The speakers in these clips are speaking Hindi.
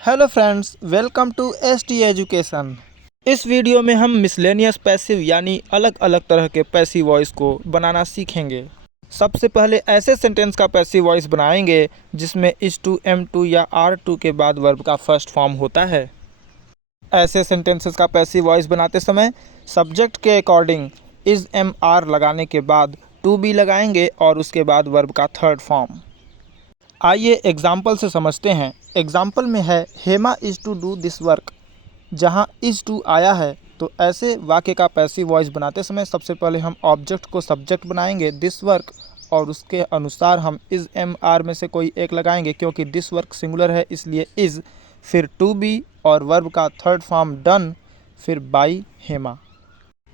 Hello friends, welcome to ST education. इस वीडियो में हम मिसलेनियस पैसिव यानी अलग अलग तरह के पैसिव वॉइस को बनाना सीखेंगे। सबसे पहले ऐसे सेंटेंस का पैसिव वॉइस बनाएंगे जिसमें इज टू, एम टू या आर टू के बाद वर्ब का फर्स्ट फॉर्म होता है। ऐसे सेंटेंसेस का पैसिव वॉइस बनाते समय सब्जेक्ट के अकॉर्डिंग इज एम आर लगाने के बाद टू बी लगाएंगे और उसके बाद वर्ब का थर्ड फॉर्म। आइए एग्जाम्पल से समझते हैं। एग्जाम्पल में है Hema is to do this work. जहाँ इज़ टू आया है तो ऐसे वाक्य का पैसिव वॉइस बनाते समय सबसे पहले हम ऑब्जेक्ट को सब्जेक्ट बनाएंगे दिस वर्क और उसके अनुसार हम इज़ एम आर में से कोई एक लगाएंगे क्योंकि दिस वर्क सिंगुलर है इसलिए इज़, फिर टू बी और वर्ब का थर्ड फॉर्म डन, फिर बाई हेमा।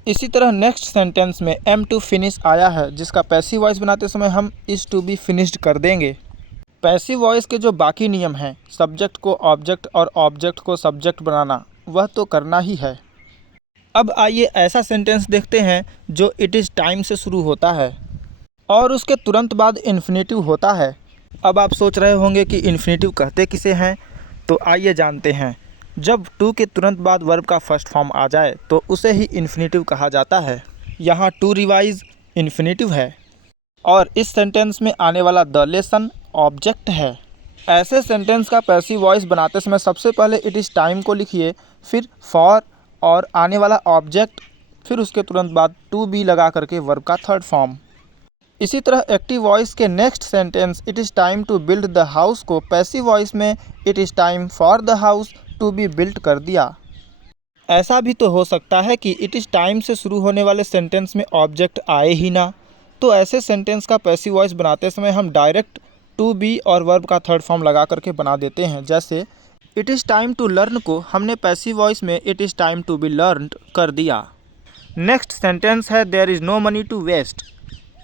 इसी तरह नेक्स्ट सेंटेंस में एम टू फिनिश आया है जिसका पैसिव वॉइस बनाते समय हम इज़ टू बी फिनिश्ड कर देंगे। पैसिव वॉइस के जो बाकी नियम हैं, सब्जेक्ट को ऑब्जेक्ट और ऑब्जेक्ट को सब्जेक्ट बनाना, वह तो करना ही है। अब आइए ऐसा सेंटेंस देखते हैं जो इट इज़ टाइम से शुरू होता है और उसके तुरंत बाद इन्फिनेटिव होता है। अब आप सोच रहे होंगे कि इन्फिनेटिव कहते किसे हैं, तो आइए जानते हैं। जब टू के तुरंत बाद वर्ब का फर्स्ट फॉर्म आ जाए तो उसे ही इन्फिनेटिव कहा जाता है। यहाँ टू रिवाइज इन्फिनेटिव है और इस सेंटेंस में आने वाला द लेसन ऑब्जेक्ट है। ऐसे सेंटेंस का पैसिव वॉइस बनाते समय सबसे पहले इट इज़ टाइम को लिखिए, फिर फॉर और आने वाला ऑब्जेक्ट, फिर उसके तुरंत बाद टू बी लगा करके वर्ब का थर्ड फॉर्म। इसी तरह एक्टिव वॉइस के next sentence it is time to build the house को पैसिव वॉइस में it is time for the house to be built कर दिया। ऐसा भी तो हो सकता है कि इट इज़ टाइम से शुरू होने वाले सेंटेंस में ऑब्जेक्ट आए ही ना, तो ऐसे सेंटेंस का पैसिव वॉइस बनाते समय हम डायरेक्ट टू बी और वर्ब का थर्ड फॉर्म लगा करके बना देते हैं। जैसे it is time to learn को हमने पैसिव वॉइस में it is time to be learned कर दिया। नेक्स्ट सेंटेंस है there is no money to waste.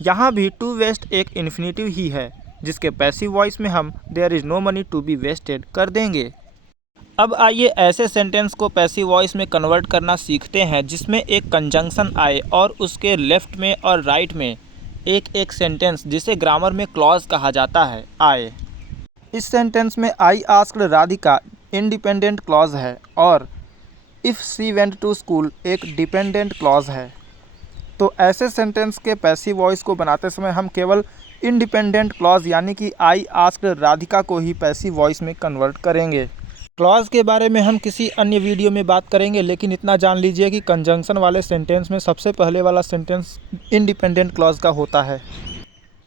यहाँ भी टू वेस्ट एक इन्फिनेटिव ही है जिसके पैसिव वॉइस में हम there is no money to be wasted कर देंगे। अब आइए ऐसे सेंटेंस को पैसिव वॉइस में कन्वर्ट करना सीखते हैं जिसमें एक कंजंक्शन आए और उसके लेफ्ट में और राइट में एक एक सेंटेंस जिसे ग्रामर में क्लॉज कहा जाता है आए। इस सेंटेंस में I asked Radhika independent clause है और if she went to school एक डिपेंडेंट क्लॉज है। तो ऐसे सेंटेंस के पैसिव वॉइस को बनाते समय हम केवल इंडिपेंडेंट क्लॉज यानी कि आई आस्क्ड राधिका को ही पैसिव वॉइस में कन्वर्ट करेंगे। क्लॉज के बारे में हम किसी अन्य वीडियो में बात करेंगे, लेकिन इतना जान लीजिए कि कंजंक्शन वाले सेंटेंस में सबसे पहले वाला सेंटेंस इंडिपेंडेंट क्लॉज का होता है।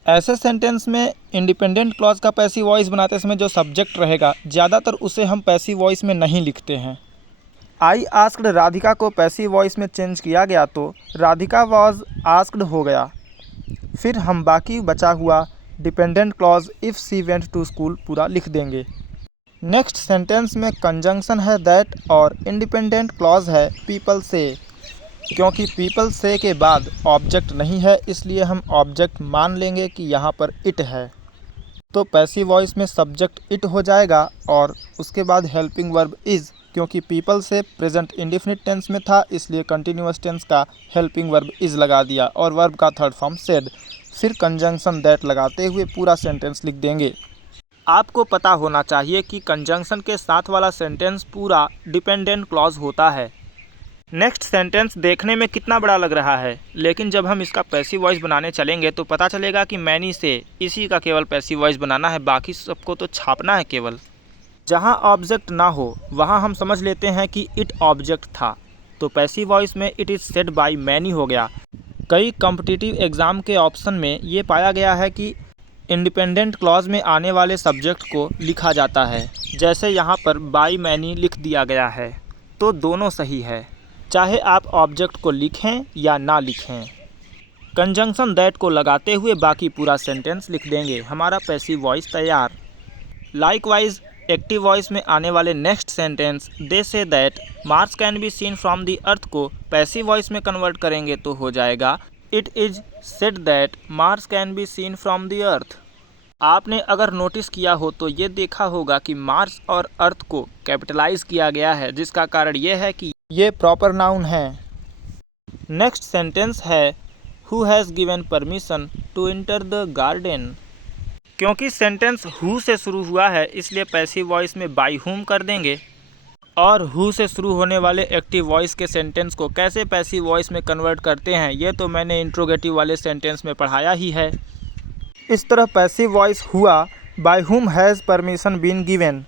ऐसे सेंटेंस में इंडिपेंडेंट क्लॉज का पैसिव वॉइस बनाते समय जो सब्जेक्ट रहेगा ज़्यादातर उसे हम पैसिव वॉइस में नहीं लिखते हैं। आई आस्क्ड राधिका को पैसिव वॉइस में चेंज किया गया तो राधिका वॉज आस्क्ड हो गया। फिर हम बाकी बचा हुआ dependent clause if she went to school पूरा लिख देंगे। नेक्स्ट सेंटेंस में कंजंक्शन है दैट और इंडिपेंडेंट क्लॉज है पीपल से। क्योंकि पीपल से के बाद ऑब्जेक्ट नहीं है इसलिए हम ऑब्जेक्ट मान लेंगे कि यहाँ पर इट है, तो पैसिव वॉइस में सब्जेक्ट इट हो जाएगा और उसके बाद हेल्पिंग वर्ब इज़। क्योंकि पीपल से प्रेजेंट इंडेफिनिट टेंस में था इसलिए कंटिन्यूअस टेंस का हेल्पिंग वर्ब इज़ लगा दिया और वर्ब का थर्ड फॉर्म सेड, फिर कंजंक्शन दैट लगाते हुए पूरा सेंटेंस लिख देंगे। आपको पता होना चाहिए कि कंजंक्शन के साथ वाला सेंटेंस पूरा डिपेंडेंट क्लॉज होता है। नेक्स्ट सेंटेंस देखने में कितना बड़ा लग रहा है, लेकिन जब हम इसका पैसिव वॉइस बनाने चलेंगे तो पता चलेगा कि मैनी से इसी का केवल पैसिव वॉइस बनाना है, बाकी सबको तो छापना है केवल। जहाँ ऑब्जेक्ट ना हो वहाँ हम समझ लेते हैं कि इट ऑब्जेक्ट था, तो पैसिव वॉइस में it is said by many हो गया। कई कॉम्पिटिटिव एग्ज़ाम के ऑप्शन में ये पाया गया है कि इंडिपेंडेंट क्लॉज में आने वाले सब्जेक्ट को लिखा जाता है, जैसे यहाँ पर बाय मैनी लिख दिया गया है, तो दोनों सही है, चाहे आप ऑब्जेक्ट को लिखें या ना लिखें। कंजंक्शन दैट को लगाते हुए बाकी पूरा सेंटेंस लिख देंगे, हमारा पैसिव वॉइस तैयार। लाइकवाइज एक्टिव वॉइस में आने वाले next sentence they say that Mars can be seen from the earth को पैसिव वॉइस में कन्वर्ट करेंगे तो हो जाएगा it is said that Mars can be seen from the earth. आपने अगर नोटिस किया हो तो ये देखा होगा कि मार्स और अर्थ को कैपिटलाइज किया गया है, जिसका कारण ये है कि ये प्रॉपर नाउन है। नेक्स्ट सेंटेंस है who has given permission to enter the garden. क्योंकि सेंटेंस हु से शुरू हुआ है इसलिए पैसिव वॉइस में बाय हुम कर देंगे। और हु से शुरू होने वाले एक्टिव वॉइस के सेंटेंस को कैसे पैसिव वॉइस में कन्वर्ट करते हैं ये तो मैंने इंट्रोगेटिव वाले सेंटेंस में पढ़ाया ही है। इस तरह पैसिव वॉइस हुआ by whom has permission been given,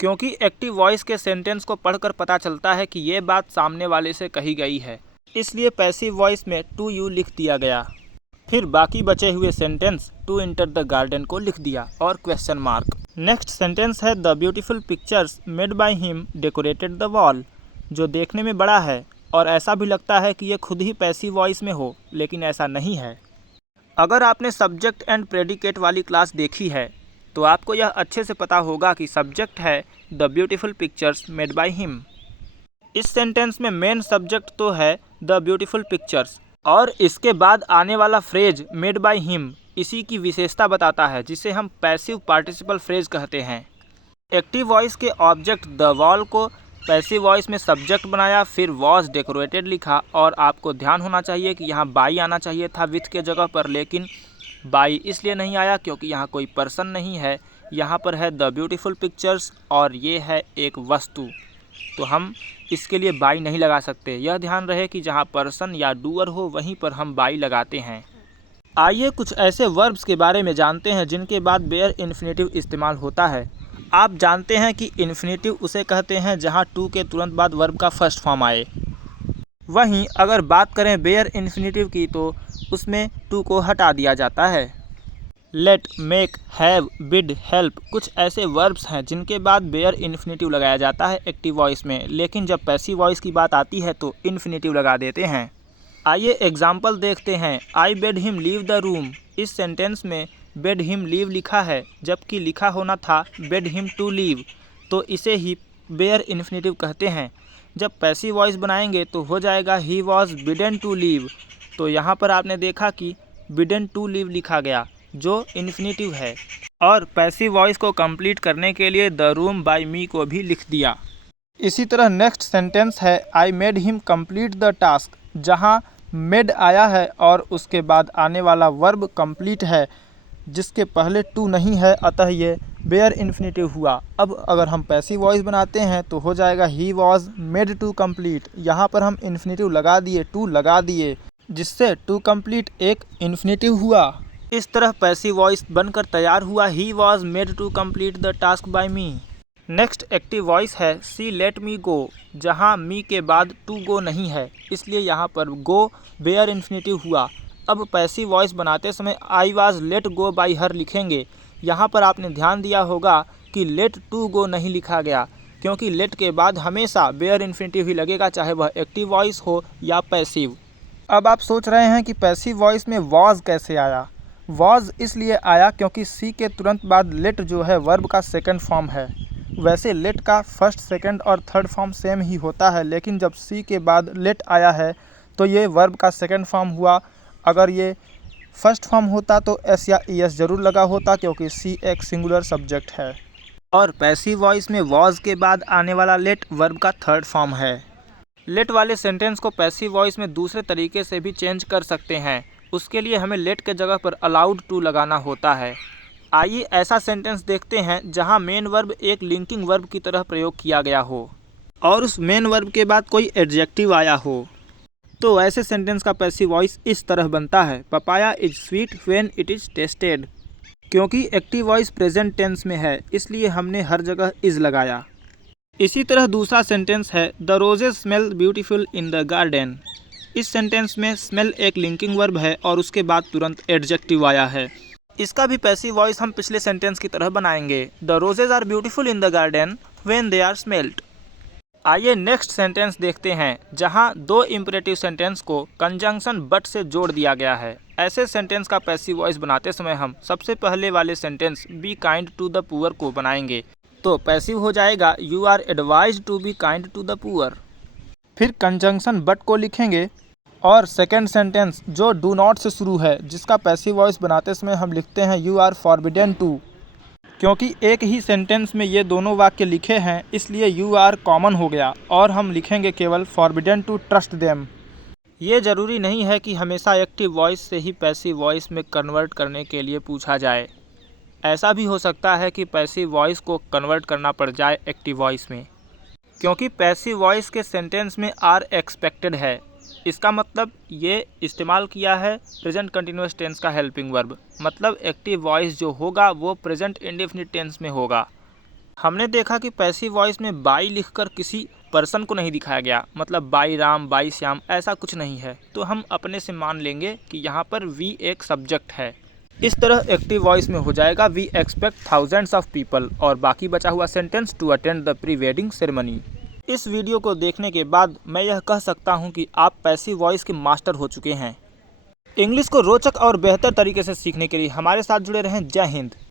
क्योंकि एक्टिव वॉइस के सेंटेंस को पढ़कर पता चलता है कि ये बात सामने वाले से कही गई है, इसलिए पैसिव वॉइस में टू यू लिख दिया गया। फिर बाकी बचे हुए sentence to enter the garden को लिख दिया और क्वेश्चन मार्क। नेक्स्ट सेंटेंस है the beautiful pictures made by him decorated the wall, जो देखने में बड़ा है और ऐसा भी लगता है कि ये खुद ही पैसिव वॉइस में हो, लेकिन ऐसा नहीं है। अगर आपने सब्जेक्ट एंड प्रेडिकेट वाली क्लास देखी है तो आपको यह अच्छे से पता होगा कि सब्जेक्ट है the beautiful pictures made by him. इस सेंटेंस में मेन सब्जेक्ट तो है द ब्यूटीफुल पिक्चर्स और इसके बाद आने वाला फ्रेज मेड बाय हिम इसी की विशेषता बताता है, जिसे हम पैसिव पार्टिसिपल फ्रेज कहते हैं। एक्टिव वॉइस के ऑब्जेक्ट द वॉल को पैसिव वॉइस में सब्जेक्ट बनाया, फिर वॉज डेकोरेटेड लिखा और आपको ध्यान होना चाहिए कि यहाँ बाई आना चाहिए था विथ के जगह पर, लेकिन बाई इसलिए नहीं आया क्योंकि यहाँ कोई पर्सन नहीं है। यहाँ पर है द ब्यूटीफुल पिक्चर्स और ये है एक वस्तु, तो हम इसके लिए बाई नहीं लगा सकते। यह ध्यान रहे कि जहाँ पर्सन या डूअर हो वहीं पर हम बाई लगाते हैं। आइए कुछ ऐसे वर्ब्स के बारे में जानते हैं जिनके बाद बेयर इन्फिनेटिव इस्तेमाल होता है। आप जानते हैं कि इन्फिनेटिव उसे कहते हैं जहां टू के तुरंत बाद वर्ब का फर्स्ट फॉर्म आए। वहीं अगर बात करें बेयर इन्फिनेटिव की तो उसमें टू को हटा दिया जाता है। Let, make, have, bid, help कुछ ऐसे वर्ब्स हैं जिनके बाद बेयर इन्फिनेटिव लगाया जाता है एक्टिव वॉइस में, लेकिन जब पैसिव वॉइस की बात आती है तो इन्फिनेटिव लगा देते हैं। आइए एग्जाम्पल देखते हैं। I bade him leave the room, इस सेंटेंस में बेड हिम लीव लिखा है जबकि लिखा होना था बेड हिम टू लीव, तो इसे ही बेयर इन्फिनेटिव कहते हैं। जब पैसिव वॉइस बनाएंगे तो हो जाएगा he was bidden to leave, तो यहाँ पर आपने देखा कि बिडन टू लीव लिखा गया जो इन्फिनेटिव है। और पैसिव वॉइस को कंप्लीट करने के लिए द रूम बाय मी को भी लिख दिया। इसी तरह नेक्स्ट सेंटेंस है I made him complete the task, जहाँ मेड आया है और उसके बाद आने वाला वर्ब कंप्लीट है जिसके पहले टू नहीं है, अतः ये बेयर इन्फिनेटिव हुआ। अब अगर हम पैसिव वॉइस बनाते हैं तो हो जाएगा he was made to complete, यहाँ पर हम इन्फिनेटिव लगा दिए, टू लगा दिए, जिससे टू कंप्लीट एक इन्फिनेटिव हुआ। इस तरह पैसिव वॉइस बनकर तैयार हुआ he was made to complete the task by me. Next active voice है सी लेट मी गो, जहाँ मी के बाद टू गो नहीं है इसलिए यहाँ पर गो बेयर इन्फिनेटिव हुआ। अब पैसिव वॉइस बनाते समय I was let go bye हर लिखेंगे। यहाँ पर आपने ध्यान दिया होगा कि लेट टू गो नहीं लिखा गया, क्योंकि लेट के बाद हमेशा बेयर इन्फिनेटिव ही लगेगा, चाहे वह एक्टिव वॉइस हो या पैसिव। अब आप सोच रहे हैं कि पैसिव वॉइस में वॉज कैसे आया। वॉज इसलिए आया क्योंकि सी के तुरंत बाद लेट जो है वर्ब का सेकंड फॉर्म है। वैसे लेट का फर्स्ट, सेकंड और थर्ड फॉर्म सेम ही होता है, लेकिन जब सी के बाद लेट आया है तो ये वर्ब का सेकंड फॉर्म हुआ। अगर ये फर्स्ट फॉर्म होता तो एस या ई एस जरूर लगा होता, क्योंकि सी एक सिंगुलर सब्जेक्ट है। और पैसिव वॉइस में वॉज के बाद आने वाला लेट वर्ब का थर्ड फॉर्म है। लेट वाले सेंटेंस को पैसिव वॉइस में दूसरे तरीके से भी चेंज कर सकते हैं। उसके लिए हमें लेट के जगह पर अलाउड टू लगाना होता है। आइए ऐसा सेंटेंस देखते हैं जहां मेन वर्ब एक लिंकिंग वर्ब की तरह प्रयोग किया गया हो और उस मेन वर्ब के बाद कोई एडजेक्टिव आया हो। तो ऐसे सेंटेंस का पैसिव वॉइस इस तरह बनता है papaya is sweet when it is tested. क्योंकि एक्टिव वॉइस प्रेजेंट टेंस में है इसलिए हमने हर जगह इज लगाया। इसी तरह दूसरा सेंटेंस है the roses smell beautiful in the garden. इस सेंटेंस में स्मेल एक लिंकिंग वर्ब है और उसके बाद तुरंत एडजेक्टिव आया है। इसका भी पैसिव वॉइस हम पिछले सेंटेंस की तरह बनाएंगे the roses are beautiful in the garden when they are smelled. आइए नेक्स्ट सेंटेंस देखते हैं जहां दो इम्परेटिव सेंटेंस को कंजंक्शन बट से जोड़ दिया गया है। ऐसे सेंटेंस का पैसिव वॉइस बनाते समय हम सबसे पहले वाले sentence be kind to the poor को बनाएंगे, तो पैसिव हो जाएगा you are advised to be kind to the poor. फिर कंजंक्शन बट को लिखेंगे और सेकेंड सेंटेंस जो डू नॉट से शुरू है जिसका पैसिव वॉइस बनाते समय हम लिखते हैं यू आर फॉरबिडन टू। क्योंकि एक ही सेंटेंस में ये दोनों वाक्य लिखे हैं इसलिए यू आर कॉमन हो गया और हम लिखेंगे केवल फॉरबिडन टू ट्रस्ट देम। ये ज़रूरी नहीं है कि हमेशा एक्टिव वॉइस से ही पैसिव वॉइस में कन्वर्ट करने के लिए पूछा जाए। ऐसा भी हो सकता है कि पैसिव वॉइस को कन्वर्ट करना पड़ जाए एक्टिव वॉइस में, क्योंकि पैसिव वॉइस के सेंटेंस में आर एक्सपेक्टेड है। इसका मतलब ये इस्तेमाल किया है प्रेजेंट कंटिन्यूअस टेंस का हेल्पिंग वर्ब, मतलब एक्टिव वॉइस जो होगा वो प्रेजेंट इंडेफिनिट टेंस में होगा। हमने देखा कि पैसिव वॉइस में बाई लिखकर किसी पर्सन को नहीं दिखाया गया, मतलब बाई राम, बाई श्याम, ऐसा कुछ नहीं है। तो हम अपने से मान लेंगे कि यहाँ पर वी एक सब्जेक्ट है। इस तरह एक्टिव वॉइस में हो जाएगा we expect thousands of people, और बाकी बचा हुआ sentence to attend the pre wedding ceremony. इस वीडियो को देखने के बाद मैं यह कह सकता हूँ कि आप पैसिव वॉइस के मास्टर हो चुके हैं। इंग्लिश को रोचक और बेहतर तरीके से सीखने के लिए हमारे साथ जुड़े रहें। जय हिंद।